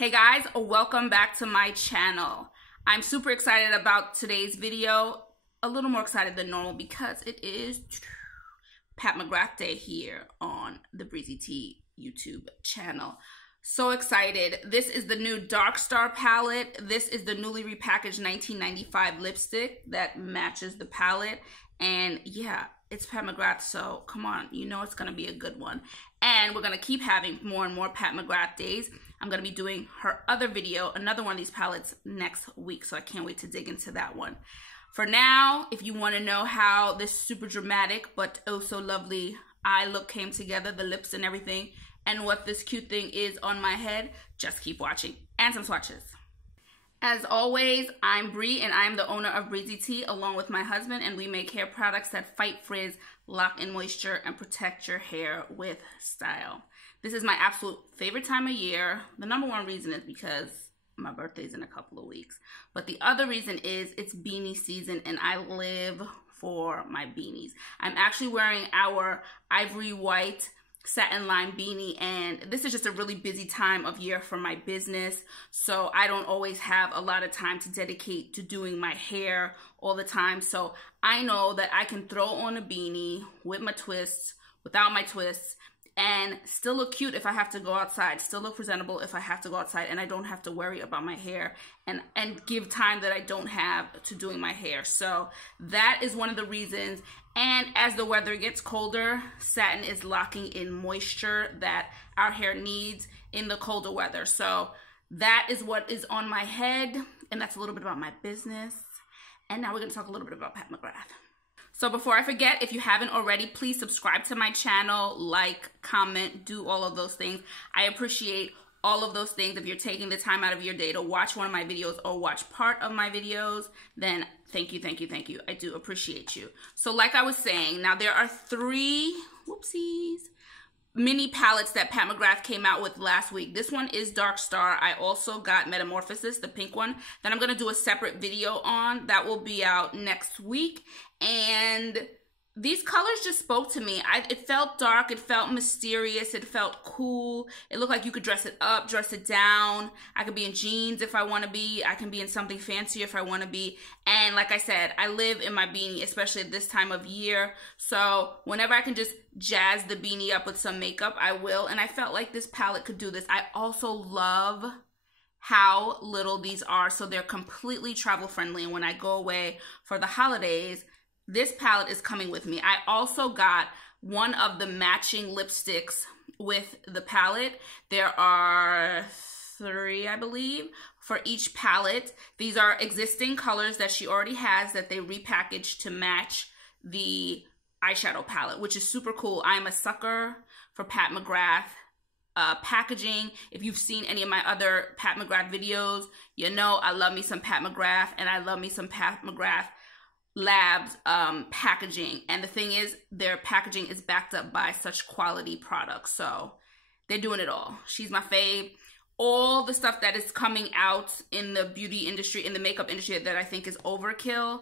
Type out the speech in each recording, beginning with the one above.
Hey guys, welcome back to my channel. I'm super excited about today's video, a little more excited than normal because it is Pat McGrath Day here on the Breezy Tee YouTube channel. So excited. This is the new Dark Star palette. This is the newly repackaged 1995 lipstick that matches the palette. And yeah, it's Pat McGrath, so come on, you know it's gonna be a good one. And we're gonna keep having more and more Pat McGrath days. I'm gonna be doing her other video, another one of these palettes next week, so I can't wait to dig into that one. For now, if you wanna know how this super dramatic but oh so lovely eye look came together, the lips and everything, and what this cute thing is on my head, just keep watching. And some swatches. As always, I'm Bree and I'm the owner of Breezy Tee along with my husband, and we make hair products that fight frizz, lock in moisture, and protect your hair with style. This is my absolute favorite time of year. The number one reason is because my birthday's in a couple of weeks. But the other reason is it's beanie season and I live for my beanies. I'm actually wearing our ivory white satin line beanie, and this is just a really busy time of year for my business, so I don't always have a lot of time to dedicate to doing my hair all the time. So I know that I can throw on a beanie with my twists, without my twists, and still look cute if I have to go outside, still look presentable if I have to go outside, and I don't have to worry about my hair and give time that I don't have to doing my hair. So that is one of the reasons. And as the weather gets colder, satin is locking in moisture that our hair needs in the colder weather. So that is what is on my head, and that's a little bit about my business. And now we're going to talk a little bit about Pat McGrath. So before I forget, if you haven't already, please subscribe to my channel, like, comment, do all of those things. I appreciate all of those things. If you're taking the time out of your day to watch one of my videos or watch part of my videos, then thank you, thank you, thank you. I do appreciate you. So like I was saying, now there are 3, mini palettes that Pat McGrath came out with last week. This one is Dark Star. I also got Metamorphosis, the pink one, that I'm going to do a separate video on. That will be out next week. And these colors just spoke to me. It felt dark, it felt mysterious, it felt cool. It looked like you could dress it up, dress it down. I could be in jeans if I want to be. I can be in something fancier if I want to be. And like I said, I live in my beanie, especially at this time of year. So whenever I can just jazz the beanie up with some makeup, I will. And I felt like this palette could do this. I also love how little these are. So they're completely travel friendly. And when I go away for the holidays, this palette is coming with me. I also got one of the matching lipsticks with the palette. There are 3, I believe, for each palette. These are existing colors that she already has that they repackaged to match the eyeshadow palette, which is super cool. I am a sucker for Pat McGrath packaging. If you've seen any of my other Pat McGrath videos, you know I love me some Pat McGrath, and I love me some Pat McGrath Labs packaging. And the thing is, their packaging is backed up by such quality products, so they're doing it all. She's my fave. All the stuff that is coming out in the beauty industry, in the makeup industry, that I think is overkill,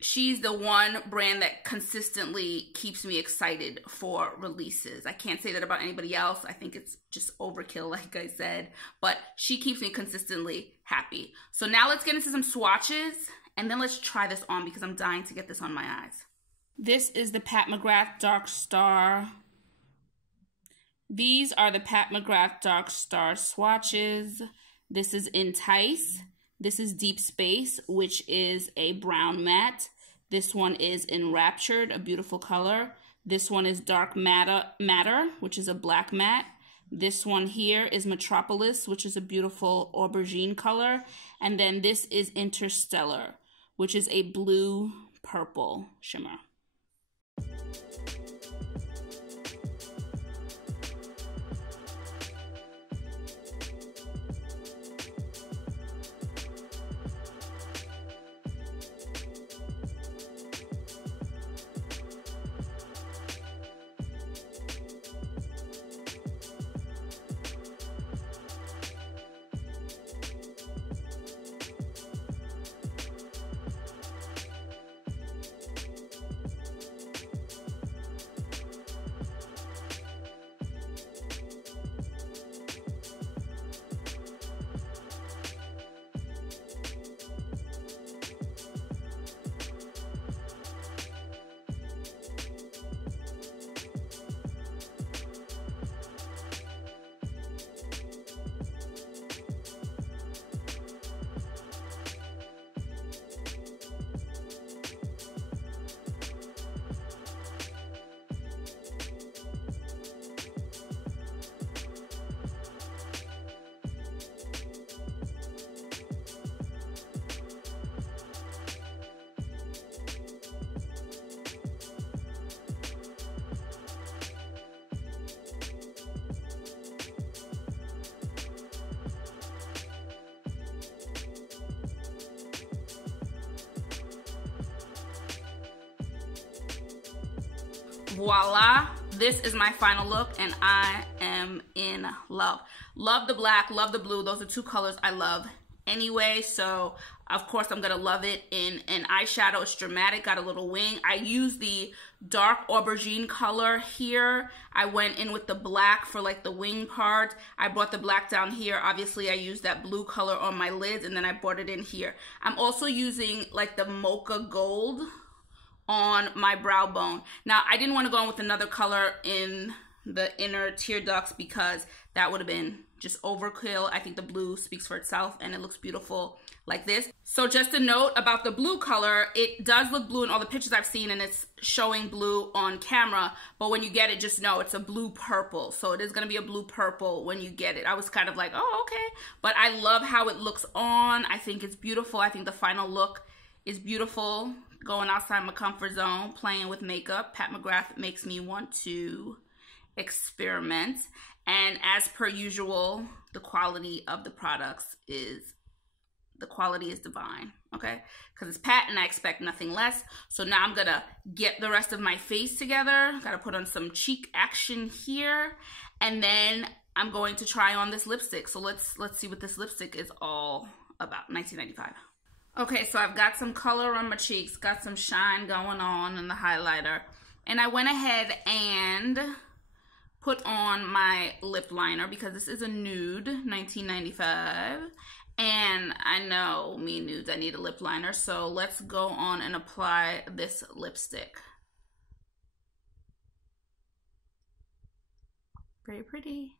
she's the one brand that consistently keeps me excited for releases. I can't say that about anybody else. I think it's just overkill, like I said, but she keeps me consistently happy. So now let's get into some swatches. And then let's try this on because I'm dying to get this on my eyes. This is the Pat McGrath Dark Star. These are the Pat McGrath Dark Star swatches. This is Entice. This is Deep Space, which is a brown matte. This one is Enraptured, a beautiful color. This one is Dark Matter, which is a black matte. This one here is Metropolis, which is a beautiful aubergine color. And then this is Interstellar, which is a blue-purple shimmer. voila, this is my final look and I am in love. Love the black, love the blue. Those are two colors I love anyway, so of course I'm gonna love it in an eyeshadow. It's dramatic, got a little wing. I use the dark aubergine color here. I went in with the black for like the wing part. I brought the black down here. Obviously I used that blue color on my lids and then I brought it in here. I'm also using like the mocha gold on my brow bone. Now I didn't want to go in with another color in the inner tear ducts because that would have been just overkill. I think the blue speaks for itself and it looks beautiful like this. So just a note about the blue color, it does look blue in all the pictures I've seen and it's showing blue on camera, but when you get it, just know it's a blue purple. So it is going to be a blue purple when you get it. I was kind of like, oh, okay. But I love how it looks on. I think it's beautiful. I think the final look is beautiful. Going outside my comfort zone, playing with makeup. Pat McGrath makes me want to experiment. And as per usual, the quality of the products is divine, okay? Because it's Pat and I expect nothing less. So now I'm gonna get the rest of my face together. Gotta put on some cheek action here. And then I'm going to try on this lipstick. So let's see what this lipstick is all about. 1995. Okay, so I've got some color on my cheeks, got some shine going on in the highlighter. And I went ahead and put on my lip liner because this is a nude, 1995. And I know me nudes, I need a lip liner. So let's go on and apply this lipstick. Very pretty.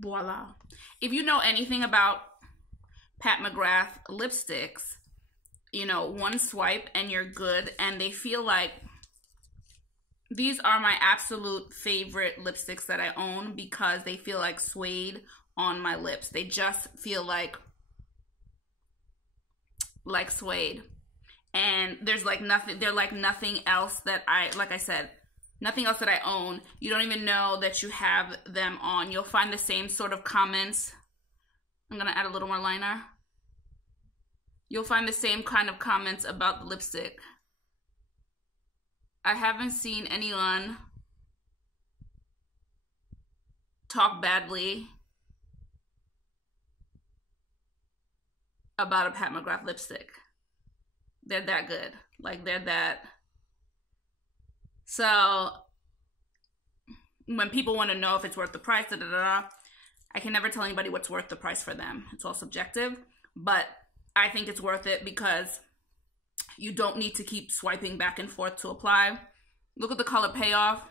Voila. If you know anything about Pat McGrath lipsticks, you know, one swipe and you're good. And they feel like these are my absolute favorite lipsticks that I own because they feel like suede on my lips. They just feel like suede. And there's like nothing, they're like nothing else that like I said, nothing else that I own. You don't even know that you have them on. You'll find the same sort of comments. I'm gonna add a little more liner. You'll find the same kind of comments about the lipstick. I haven't seen anyone talk badly about a Pat McGrath lipstick. They're that good. Like, they're that. So when people want to know if it's worth the price, I can never tell anybody what's worth the price for them. It's all subjective, but I think it's worth it because you don't need to keep swiping back and forth to apply. Look at the color payoff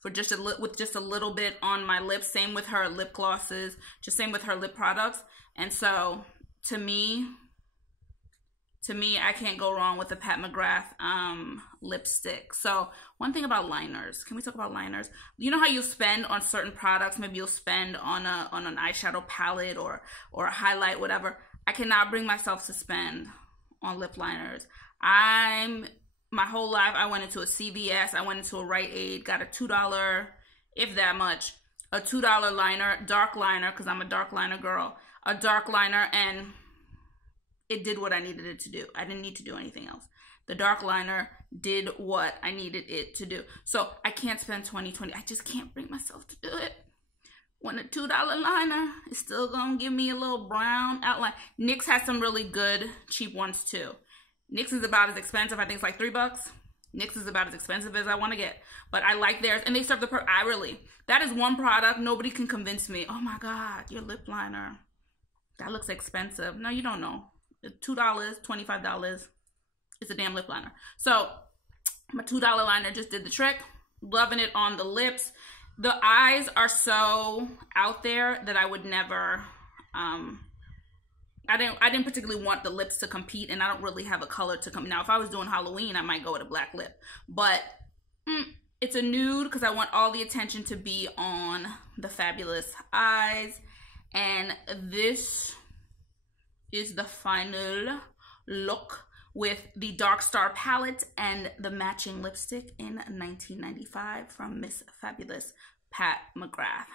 for with just a little bit on my lips. Same with her lip glosses, just same with her lip products. And so to me, I can't go wrong with the Pat McGrath lipstick. So one thing about liners, can we talk about liners? You know how you spend on certain products, maybe you'll spend on an eyeshadow palette or a highlight, whatever. I cannot bring myself to spend on lip liners. My whole life, I went into a CVS, I went into a Rite Aid, got a $2, if that much, a $2 liner, dark liner, because I'm a dark liner girl, a dark liner, and it did what I needed it to do. I didn't need to do anything else. The dark liner did what I needed it to do. So I can't spend $20. I just can't bring myself to do it. When a $2 liner is still gonna give me a little brown outline. NYX has some really good cheap ones too. NYX is about as expensive. I think it's like $3. NYX is about as expensive as I want to get. But I like theirs, and they serve the that is one product nobody can convince me, oh my God, your lip liner, that looks expensive. No, you don't know. $2, $25. It's a damn lip liner. So my $2 liner just did the trick. Loving it on the lips. The eyes are so out there that I would never, I didn't particularly want the lips to compete, and I don't really have a color to come. Now, if I was doing Halloween, I might go with a black lip. But it's a nude because I want all the attention to be on the fabulous eyes. And this is the final look with the Dark Star palette and the matching lipstick in 1995 from Miss Fabulous Pat McGrath.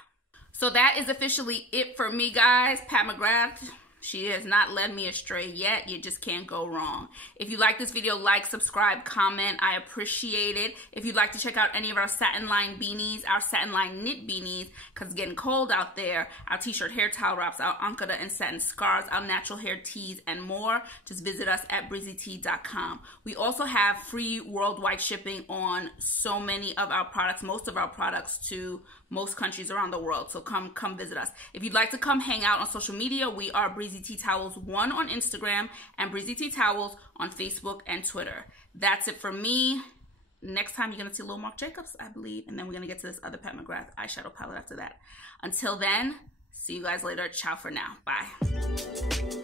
So that is officially it for me, guys. Pat McGrath, she has not led me astray yet. You just can't go wrong. If you like this video, like, subscribe, comment. I appreciate it. If you'd like to check out any of our satin line beanies, our satin line knit beanies, because it's getting cold out there, our t-shirt hair towel wraps, our ankara and satin scarves, our natural hair tees, and more, just visit us at breezytee.com. We also have free worldwide shipping on so many of our products, most of our products, to most countries around the world. So come visit us. If you'd like to come hang out on social media, we are Breezy Tee Towels 1 on Instagram and Breezy Tee Towels on Facebook and Twitter. That's it for me. Next time you're gonna see Lil Marc Jacobs, I believe, and then we're gonna get to this other Pat McGrath eyeshadow palette after that. Until then, see you guys later. Ciao for now. Bye.